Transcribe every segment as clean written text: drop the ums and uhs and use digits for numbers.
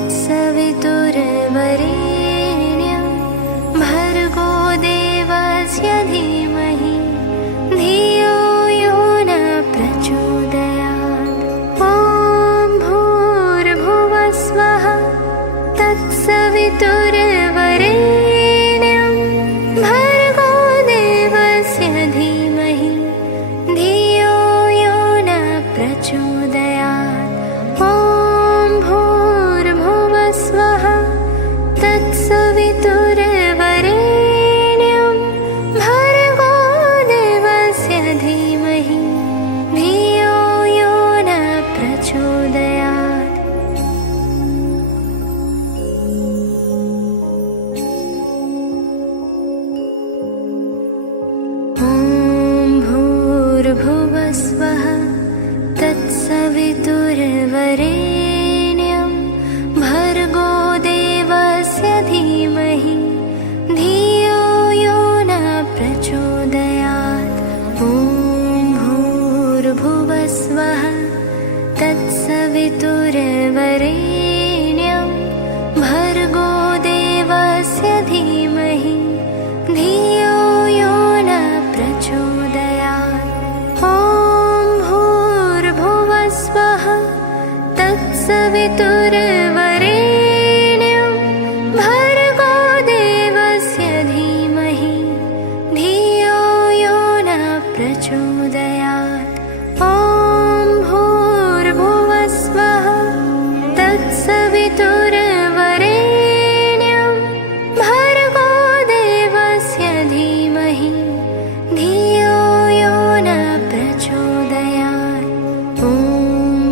तत्सवितुर्वरेण्यं भर्गो देवस्य धीमहि धियो यो न प्रचोदयात्। ॐ भूर्भुवस्वः तत्सवितुर्वरेण्यं भर्गो देवस्य धीमहि धियो यो न प्रचोदयात्। ॐ भूर्भुवस्वः तत्सवितुर्वरेण्यं भर्गो देवस्य धीमहि धियो यो न प्रचोदयात्। ॐ भूर्भुवस्वः तत्सवितुर्वरेण्यं भर्गो देवस्य धीमहि धियो यो न प्रचोदयात्। ॐ भूर्भुवस्वः तत्सवितुर्वरेण्यं भर्गो देवस्य धीमहि धियो यो न प्रचोदयात्। ॐ भूर्भुवस्वः तत्सवितुर्वरेण्यं भर्गो देवस्य धीमहि धियो यो न प्रचोदयात्। ॐ भूर्भुवस्वः तत्सवितुर्वरेण्यं भर्गो देवस्य धीमहि धियो यो न प्रचोदयात्। ॐ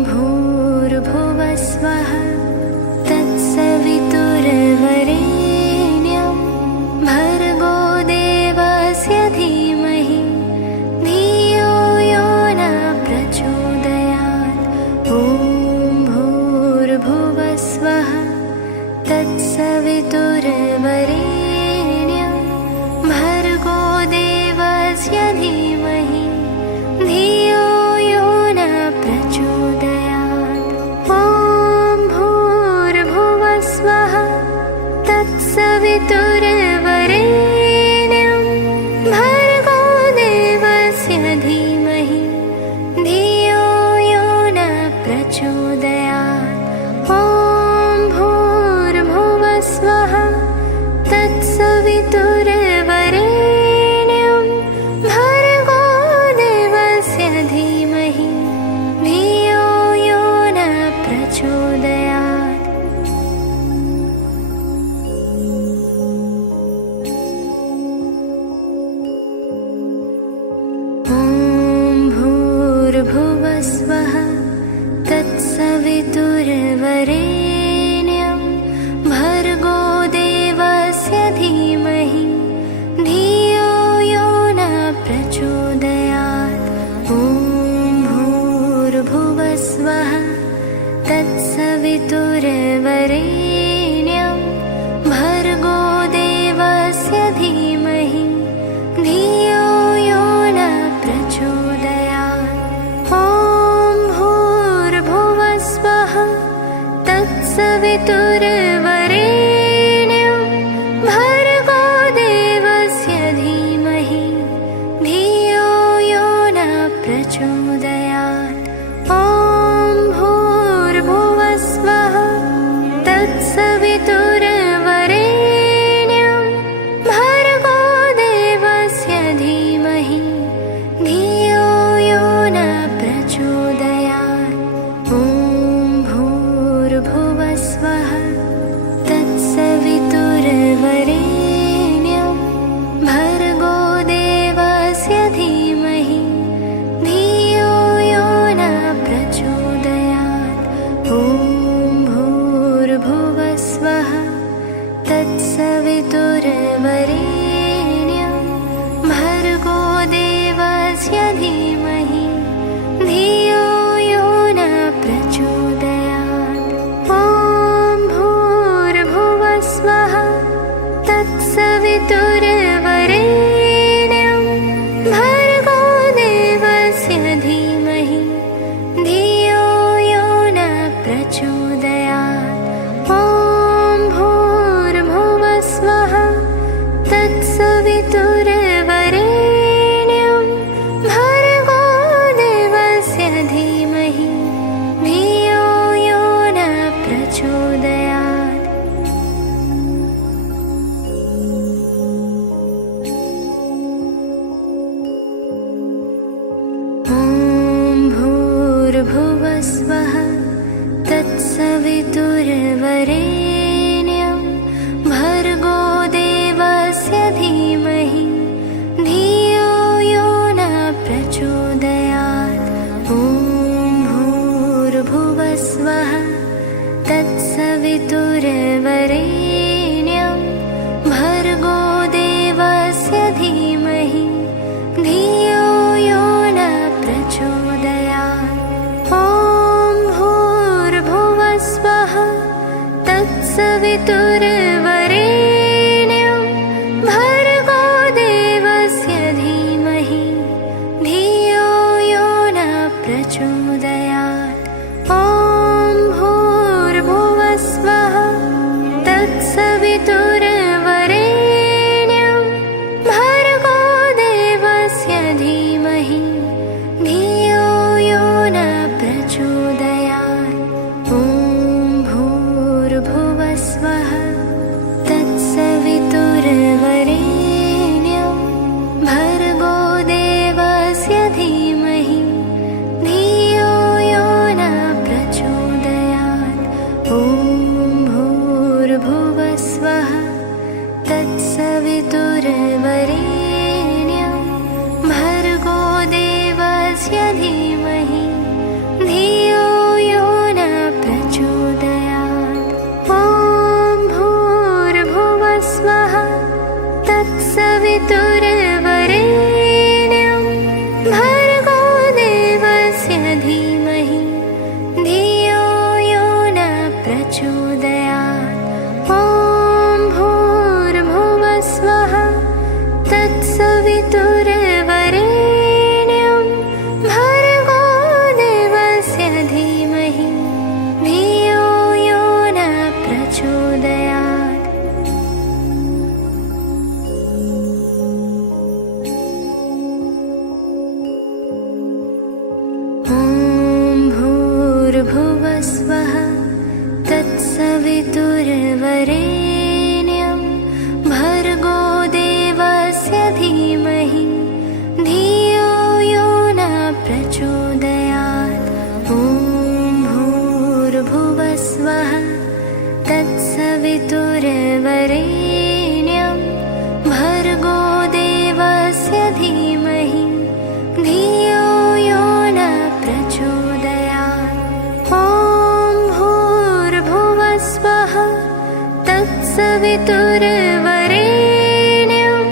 भूर्भुवस्वः तत्सवितुर्वरेण्यं भर्गो देवस्य धीमहि धियो यो न प्रचोदयात्। ॐ भूर्भुवस्वः तत्सवितुर्वरेण्यं भर्गो देवस्य धीमहि धियो यो न प्रचोदयात्। ॐ भूर्भुवस्वः तत्सवितुर्वरेण्यं भर्गो देवस्य धीमहि धियो यो न प्रचोदयात्। ॐ भूर्भुवस्वः तत्सवितुर्वरेण्यं भर्गो देवस्य धीमहि धियो यो न प्रचोदयात्। ॐ भूर्भुवस्वः तत्सवितुर्वरेण्यं भर्गो देवस्य धीमहि धियो यो न प्रचोदयात्। ॐ भूर्भुवस्वः तत्सवितुर्वरेण्यं भर्गो देवस्य धीमहि धियो यो न प्रचोदयात्। ॐ भूर्भुवस्वः तत्सवितुर्वरेण्यं भर्गो देवस्य धीमहि धियो यो न प्रचोदयात्। ॐ भूर्भुवस्वः तत्सवितुर्वरेण्यं भर्गो देवस्य धीमहि धियो यो न प्रचोदयात्। ॐ भूर्भुवस्वः तत्सवितुर्वरेण्यं प्रचोदयात्। ॐ भूर्भुवस्वः तत्सवितुर्वरेण्यं भर्गो देवस्य धीमहि धियो यो न प्रचोदयात्। ॐ भूर्भुवस्वः तत्सवितुर्वरेण्यं भर्गो देवस्य धीमहि धियो यो न प्रचोदयात्। ॐ भूर्भुवस्वः तत्सवितुर्वरेण्यं भर्गो देवस्य धीमहि धियो यो न प्रचोदयात्। ॐ भूर्भुवस्वः तत्सवितुर्वरेण्यं भर्गो देवस्य धीमहि धियो यो न प्रचोदयात्। ॐ भूर्भुवस्वः तत्सवितुर्वरेण्यं भर्गो देवस्य धीमहि धियो यो न प्रचोदयात्। ॐ भूर्भुवस्वः तत्सवितुर्वरेण्यं भर्गो देवस्य धीमहि धियो यो न प्रचोदयात्। ॐ भूर्भुवस्वः तत्सवितुर्वरेण्यं भर्गो देवस्य धीमहि धियो यो न प्रचोदयात्। ॐ भूर्भुवस्वः तत्सवितुर्वरेण्यं भर्गो देवस्य धीमहि धियो यो न प्रचोदयात्। ॐ भूर्भुवस्वः तत्सवितुर्वरेण्यं भर्गो देवस्य धीमहि धियो यो न प्रचोदयात्। ॐ भूर्भुवस्वः तत्सवितुर्वरेण्यं भर्गो देवस्य धीमहि धियो यो न प्रचोदयात्। ॐ भूर्भुवस्वः तत्सवितुर्वरेण्यं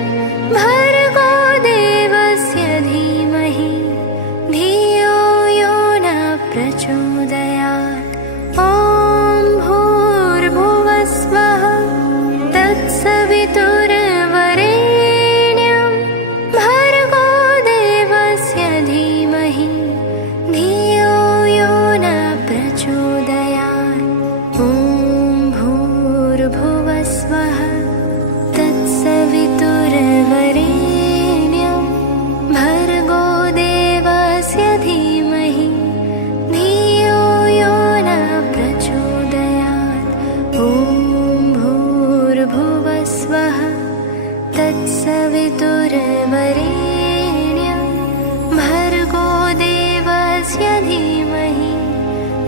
भर्गो देवस्य धीमहि धियो यो न प्रचोदयात्। ॐ भूर्भुवस्वः तत्सवितुर्वरेण्यं भर्गो देवस्य धीमहि धियो यो न प्रचोदयात्। ॐ भूर्भुवस्वः तत्सवितुर्वरेण्यं भर्गो देवस्य धीमहि धियो यो न प्रचोदयात्। ॐ भूर्भुवस्वः तत्सवितुर्वरेण्यं भर्गो देवस्य धीमहि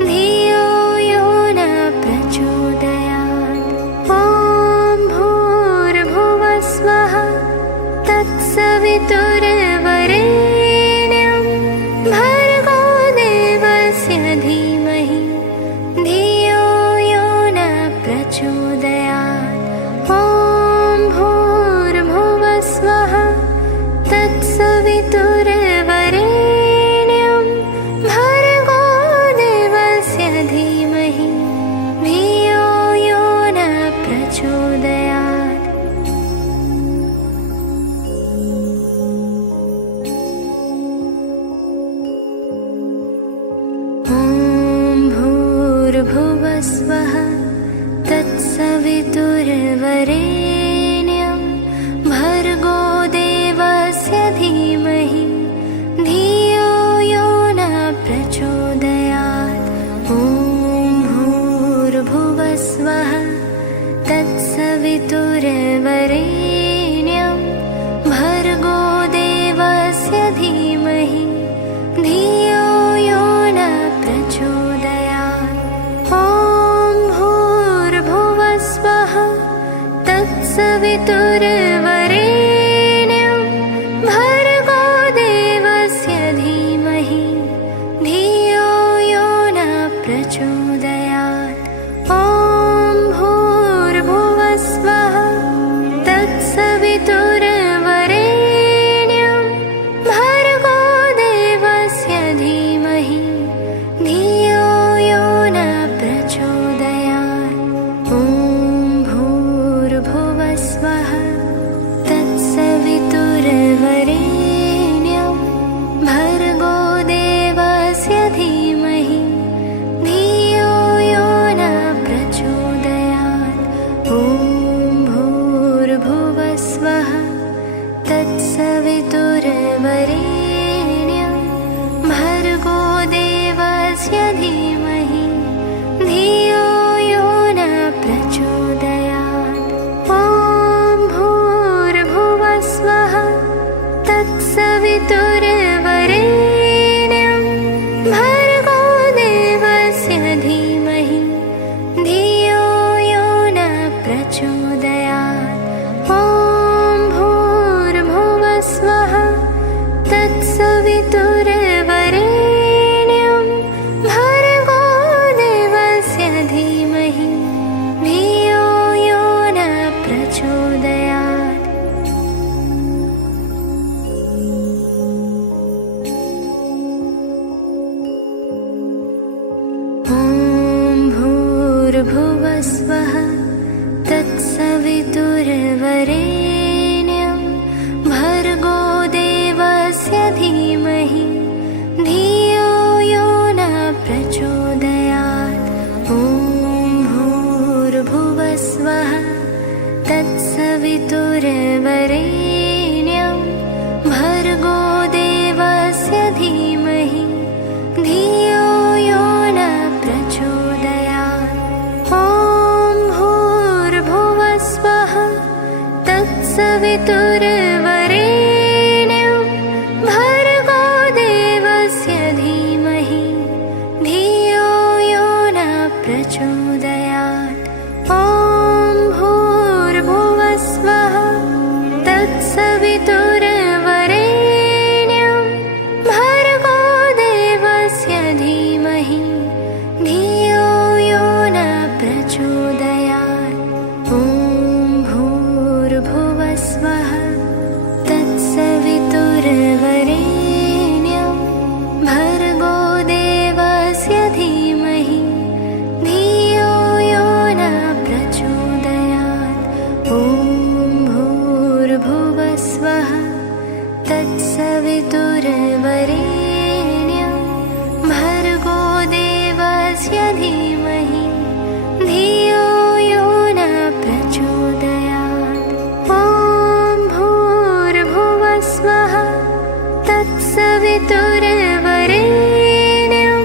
धियो यो न प्रचोदयात्। ॐ भूर्भुवस्वः तत्सवितुर्वरेण्यं भर्गो देवस्य धीमहि धियो यो न प्रचोदयात्। ॐ भूर्भुवस्वः तत्सवितुर्वरेण्यं भर्गो देवस्य धीमहि धियो यो न प्रचोदयात्। ॐ भूर्भुवस्वः तत्सवितुर्वरेण्यं भर्गो देवस्य धीमहि धियो यो न प्रचोदयात्। ॐ भूर्भुवस्वः भूर्भुवस्वः तत्सवितुर्वरेण्यं भर्गो देवस्य धीमहि धियो यो न प्रचोदयात्। ॐ भूर्भुवस्वः तत्सवितुर्वरेण्यं भर्गो देवस्य धीमहि धियो यो न प्रचोदयात्। ॐ भूर्भुवस्वः तत्सवितुर्वरेण्यं भर्गो देवस्य धीमहि धियो यो न प्रचोदयात्। ॐ भूर्भुवस्वः तत्सवितुर्वरेण्यं भर्गो देवस्य धीमहि धियो यो न प्रचोदयात्। ॐ भूर्भुवस्वः तत्सवितुर्वरेण्यं भर्गो देवस्य धीमहि धियो यो न प्रचोदयात्। ॐ भूर्भुवस्वः तत्सवितुर्वरेण्यं भर्गो देवस्य धीमहि धियो यो न प्रचोदयात्। ॐ भूर्भुवस्वः तत्सवितुर्वरेण्यं भर्गो देवस्य धीमहि धियो यो न प्रचोदयात्। ॐ भूर्भुवस्वः तत्सवितुर्वरेण्यं भर्गो देवस्य धीमहि धियो यो न प्रचोदयात्। ॐ भूर्भुवस्वः तत्सवितुर्वरेण्यं भर्गो देवस्य धीमहि धियो यो न प्रचोदयात्। ॐ भूर्भुवस्वः तत्सवितुर्वरेण्यं भर्गो देवस्य धीमहि धियो यो न प्रचोदयात्। ॐ भूर्भुवस्वः तत्सवितुर्वरेण्यं भर्गो देवस्य धीमहि धियो यो न प्रचोदयात्। ॐ भूर्भुवस्वः तत्सवितुर्वरेण्यं भर्गो देवस्य धीमहि धियो यो न प्रचोदयात्। ॐ भूर्भुवस्वः तत्सवितुर्वरेण्यं भर्गो देवस्य धीमहि धियो यो न प्रचोदयात्। ॐ भूर्भुवस्वः तत्सवितुर्वरेण्यं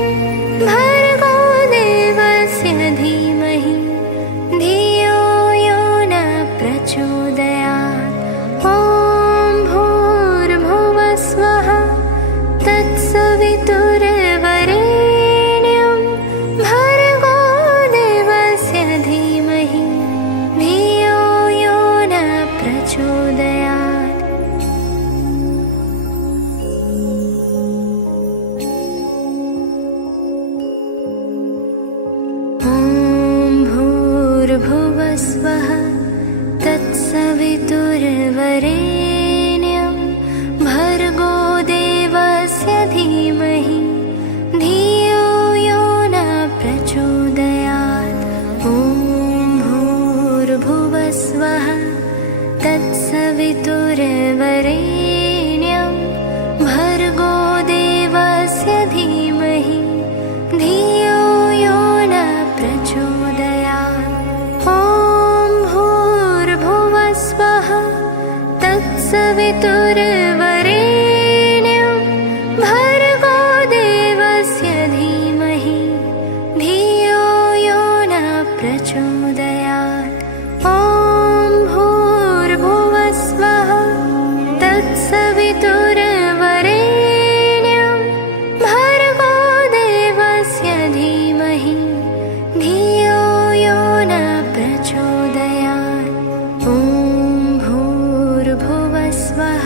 भर्गो देवस्य धीमहि धियो यो न प्रचोदयात्। ॐ भूर्भुवस्वः तत्सवितुर्वरेण्यं भर्गो देवस्य धीमहि धियो यो न प्रचोदयात्। ॐ भूर्भुवस्वः तत्सवितुर्वरेण्यं भर्गो देवस्य धीमहि धियो यो न प्रचोदयात्। ॐ भूर्भुवस्वः तत्सवितुर्वरेण्यं भर्गो देवस्य धीमहि धियो यो न प्रचोदयात्। ॐ भूर्भुवस्वः तत् प्रचोदयात्। ॐ भूर्भुवस्वः तत्सवितुर्वरेण्यं भर्गो देवस्य धीमहि धियो यो न प्रचोदयात्। ॐ भूर्भुवस्वः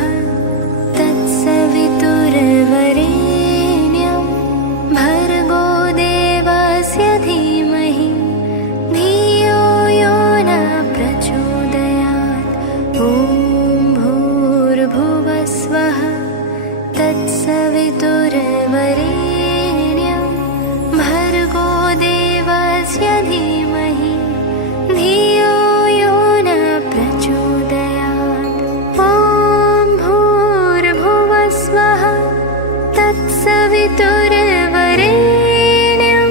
तत्सवितुर्वरेण्यं भर्गो देवस्य धीमहि धियो यो न प्रचोदयात्। ॐ भूर्भुवस्वः तत्सवितुर्वरेण्यं भर्गो देवस्य धीमहि धियो यो न प्रचोदयात्। ॐ भूर्भुवस्वः तत्सवितुर्वरेण्यं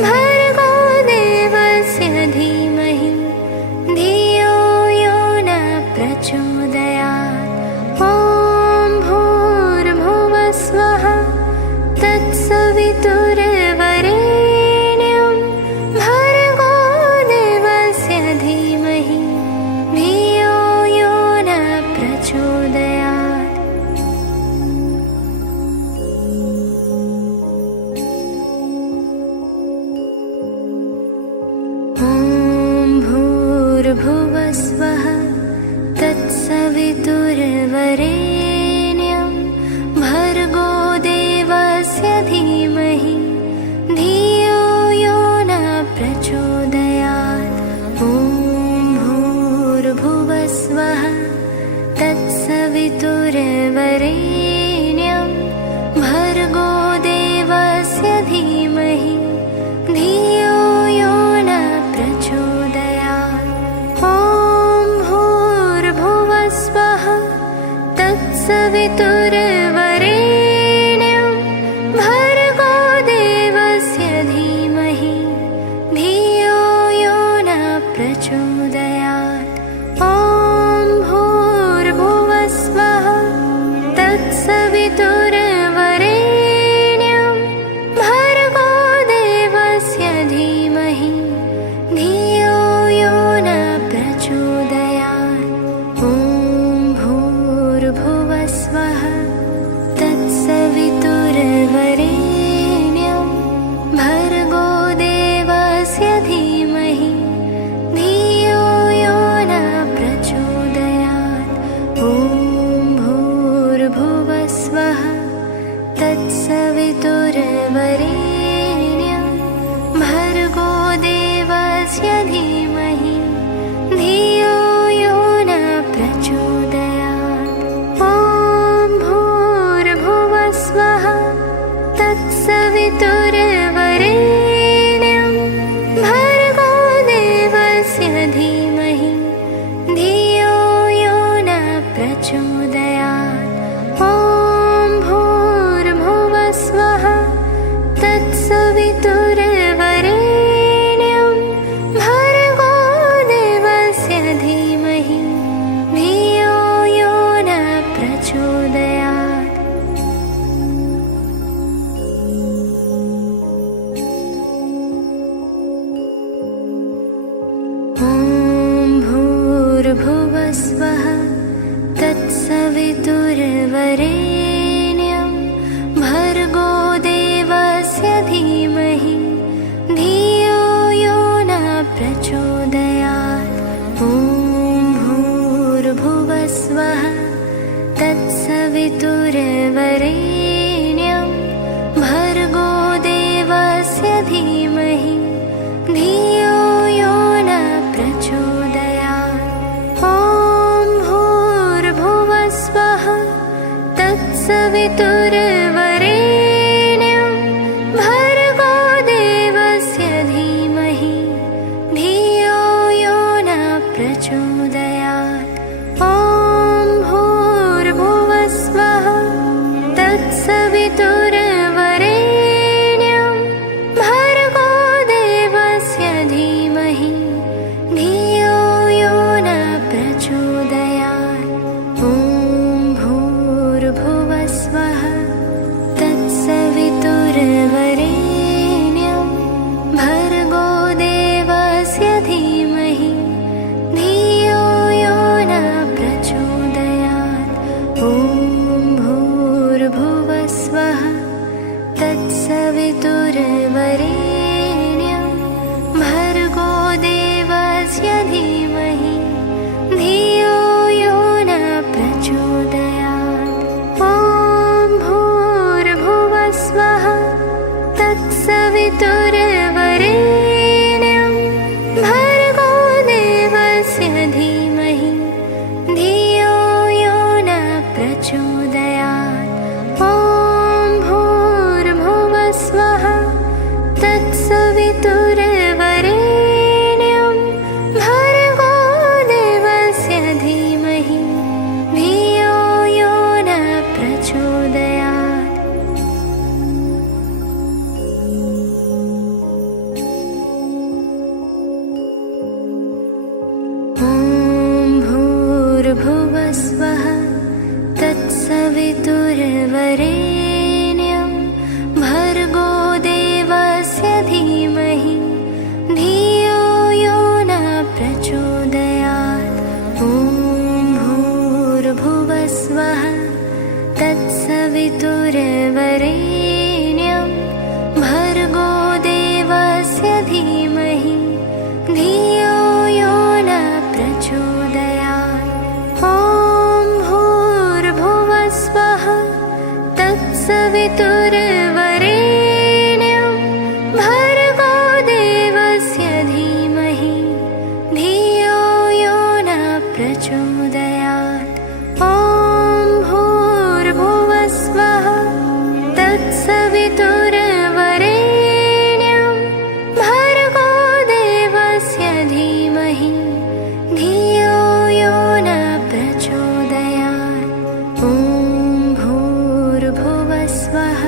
भर्गो देवस्य धीमहि धियो यो न प्रचोदयात्। ॐ भूर्भुवस्वः तत्सवितुर्वरेण्यं भर्गो देवस्य धीमहि धियो यो न प्रचोदयात्। ॐ भूर्भुवस्वः तत्सवितुर्वरेण्यं भर्गो देवस्य धीमहि धियो यो न प्रचोदयात्। ॐ भूर्भुवस्वः तत्सवितुर्वरेण्यं भर्गो देवस्य धीमहि धियो यो न प्रचोदयात्। ॐ भूर्भुवस्वः तत्सवितुर्वरेण्यं भर्गो देवस्य धीमहि धियो यो न प्रचोदयात्। ॐ भूर्भुवस्वः तत्सवितुर्वरेण्यं भर्गो देवस्य धीमहि धियो यो न प्रचोदयात्। ॐ भूर्भुवस्वः तत्सवितुर्वरेण्यं भर्गो देवस्य धीमहि धियो यो न प्रचोदयात्। ॐ भूर्भुवस्वः तत्सवितुर्वरेण्यं भर्गो देवस्य धीमहि धियो यो न प्रचोदयात्। ॐ भूर्भुवस्वः तत्सवितुर्वरेण्यं भर्गो देवस्य धीमहि धियो यो न प्रचोदयात्। ॐ भूर्भुवस्वः तत्सवितुर्वरेण्यं भर्गो देवस्य धीमहि धियो यो न प्रचोदयात्। ॐ भूर्भुवस्वः तत्सवितुर्वरेण्यं भर्गो देवस्य धीमहि धियो यो न प्रचोदयात्। ॐ भूर्भुवस्वः तत्सवितुर्वरेण्यं भर्गो देवस्य धीमहि धियो यो न प्रचोदयात्। ॐ भूर्भुवस्वः तत्सवितुर्वरेण्यं भर्गो देवस्य धीमहि धियो यो न प्रचोदयात्। ॐ भूर्भुवस्वः तत्सवितुर्वरेण्यं भर्गो देवस्य धीमहि धियो यो न प्रचोदयात्। ॐ भूर्भुवस्वः तत्सवितुर्वरेण्यं भर्गो देवस्य धीमहि भूर्भुवस्वः तत्सवितुर्वरेण्यं भर्गो देवस्य धीमहि धियो यो न प्रचोदयात्। ॐ भूर्भुवस्वः तत्सवितुर्वरेण्यं भर्गो देवस्य धीमहि धियो यो न प्रचोदयात्। ॐ भूर्भुवस्वः तत्सवितुर्वरेण्यं भर्गो देवस्य धीमहि धियो यो न प्रचोदयात्। ॐ भूर्भुवस्वः तत्सवितुर्वरेण्यं भर्गो देवस्य धीमहि धियो यो न प्रचोदयात्। ॐ भूर्भुवस्वः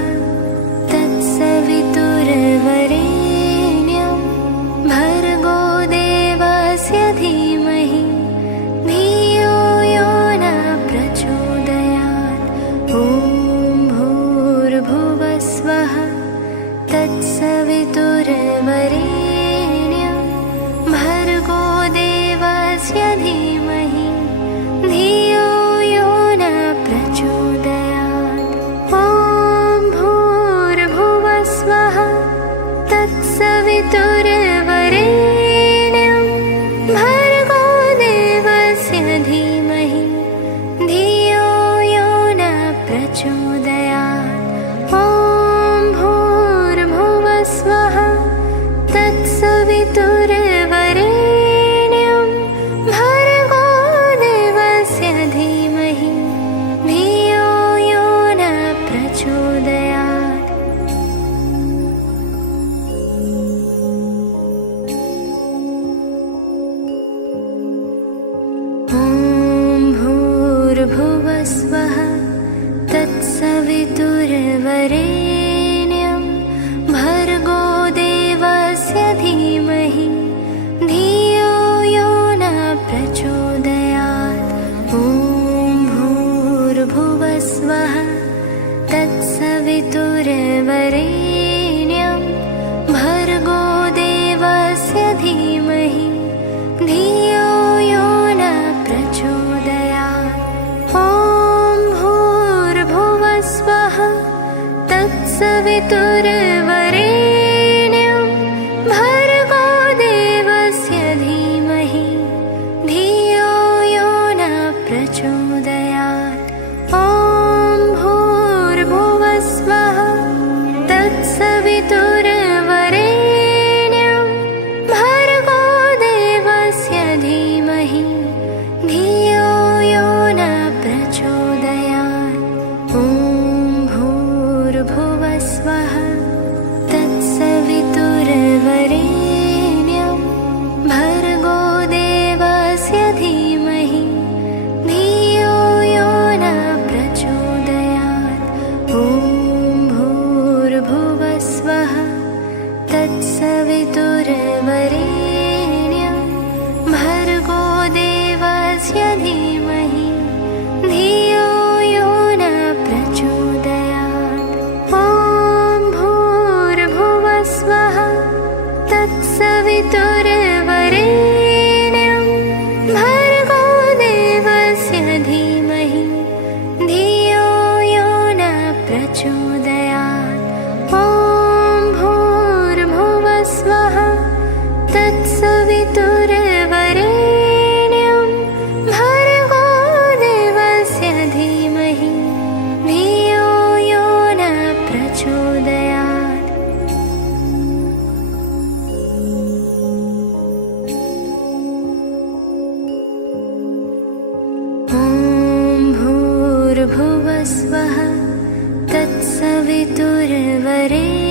तत्सवितुर्वरेण्यं भर्गो देवस्य धीमहि धियो यो न प्रचोदयात्। ॐ भूर्भुवस्वः तत्सवितुर्वरेण्यं भर्गो देवस्य धीमहि धियो यो न प्रचोदयात्। ॐ भूर्भुवस्वः तत्सवितुर्वरेण्यं भर्गो देवस्य धीमहि धियो यो न प्रचोदयात्। ॐ भूर्भुवस्वः तत्सवितुर्वरेण्यं भर्गो देवस्य धीमहि धियो यो न प्रचोदयात्। ॐ भूर्भुवस्वः तत्सवितुर्वरेण्यं भर्गो देवस्य धीमहि धियो यो न प्रचोदयात्। ॐ भूर्भुवस्वः तत्सवितुर्वरेण्यं भर्गो देवस्य धीमहि धियो यो न प्रचोदयात्। ॐ भूर्भुवस्वः तत्सवितुर्वरेण्यं भर्गो देवस्य धीमहि धियो यो न प्रचोदयात्। ॐ भूर्भुवस्वः तत्सवितुर्वरेण्यं भर्गो देवस्य धीमहि धियो यो न प्रचोदयात्। ॐ भूर्भुवस्वः तत्सवितुर्वरेण्यं भर्गो देवस्य धीमहि धियो यो न प्रचोदयात्। ॐ भूर्भुवस्वः तत्सवितुर्वरेण्यं भर्गो देवस्य धीमहि धियो यो न प्रचोदयात्। ॐ भूर्भुवस्वः तत्सवितुर्वरेण्यं भर्गो देवस्य धीमहि धियो यो न प्रचोदयात्। ॐ भूर्भुवस्वः तत्सवितुर्वरेण्यं भर्गो देवस्य धीमहि धियो यो न प्रचोदयात्। ॐ भूर्भुवस्वः तत्सवितुर्वरेण्यं